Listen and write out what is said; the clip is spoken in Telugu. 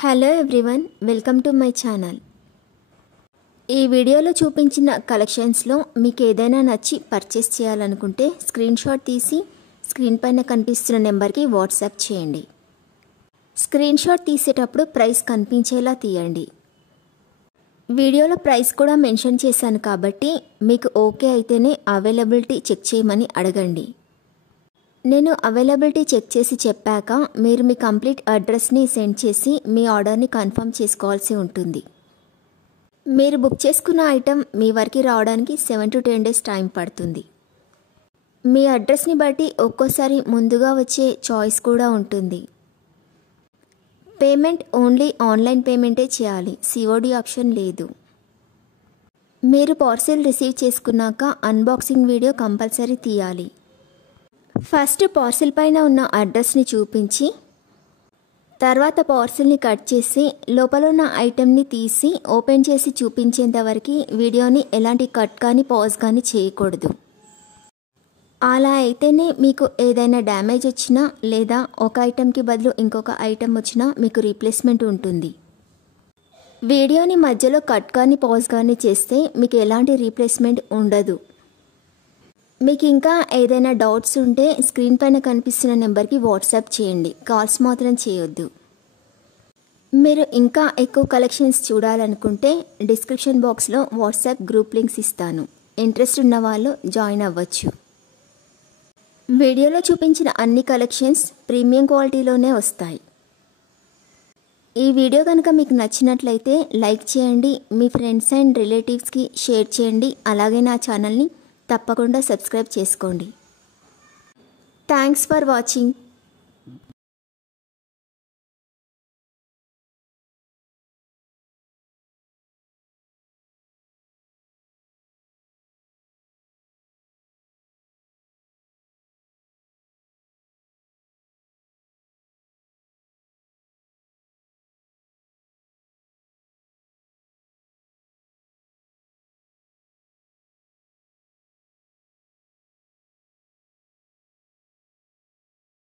Hello everyone, welcome to my channel. ఈ వీడియోలో చూపించిన కలెక్షన్స్లో మీకు ఏదైనా నచ్చి పర్చేస్ చేయాలనుకుంటే స్క్రీన్ షాట్ తీసి స్క్రీన్ పైన కనిపిస్తున్న నెంబర్కి వాట్సాప్ చేయండి. స్క్రీన్ షాట్ తీసేటప్పుడు ప్రైస్ కనిపించేలా తీయండి. వీడియోలో ప్రైస్ కూడా మెన్షన్ చేశాను కాబట్టి మీకు ఓకే అయితేనే అవైలబిలిటీ చెక్ చేయమని అడగండి. నేను అవైలబిలిటీ చెక్ చేసి చెప్పాక మీరు మీ కంప్లీట్ అడ్రస్ని సెండ్ చేసి మీ ఆర్డర్ని కన్ఫర్మ్ చేసుకోవాల్సి ఉంటుంది. మీరు బుక్ చేసుకున్న ఐటెం మీ వరకు రావడానికి 7 to 10 days టైం పడుతుంది. మీ అడ్రస్ని బట్టి ఒక్కోసారి ముందుగా వచ్చే చాయిస్ కూడా ఉంటుంది. పేమెంట్ ఓన్లీ ఆన్లైన్ పేమెంటే చేయాలి, సిఓడి ఆప్షన్ లేదు. మీరు పార్సిల్ రిసీవ్ చేసుకున్నాక అన్బాక్సింగ్ వీడియో కంపల్సరీ తీయాలి. ఫస్ట్ పార్సిల్ పైన ఉన్న అడ్రస్ని చూపించి తర్వాత పార్సిల్ని కట్ చేసి లోపల ఉన్న ఐటెంని తీసి ఓపెన్ చేసి చూపించేంత వరకు వీడియోని ఎలాంటి కట్ కానీ పాజ్ కానీ చేయకూడదు. అలా అయితేనే మీకు ఏదైనా డ్యామేజ్ వచ్చినా లేదా ఒక ఐటెంకి బదులు ఇంకొక ఐటెం వచ్చినా మీకు రీప్లేస్మెంట్ ఉంటుంది. వీడియోని మధ్యలో కట్ కానీ పాజ్ కానీ చేస్తే మీకు ఎలాంటి రీప్లేస్మెంట్ ఉండదు. మీకు ఇంకా ఏదైనా డౌట్స్ ఉంటే స్క్రీన్ పైన కనిపిస్తున్న నెంబర్కి వాట్సాప్ చేయండి, కాల్స్ మాత్రం చేయొద్దు. మీరు ఇంకా ఎక్కువ కలెక్షన్స్ చూడాలనుకుంటే డిస్క్రిప్షన్ బాక్స్లో వాట్సాప్ గ్రూప్ లింక్స్ ఇస్తాను, ఇంట్రెస్ట్ ఉన్న వాళ్ళు జాయిన్ అవ్వచ్చు. వీడియోలో చూపించిన అన్ని కలెక్షన్స్ ప్రీమియం క్వాలిటీలోనే వస్తాయి. ఈ వీడియో కనుక మీకు నచ్చినట్లయితే లైక్ చేయండి, మీ ఫ్రెండ్స్ అండ్ రిలేటివ్స్కి షేర్ చేయండి. అలాగే నా ఛానల్ని తప్పకుండా సబ్స్క్రైబ్ చేసుకోండి. Thanks for watching.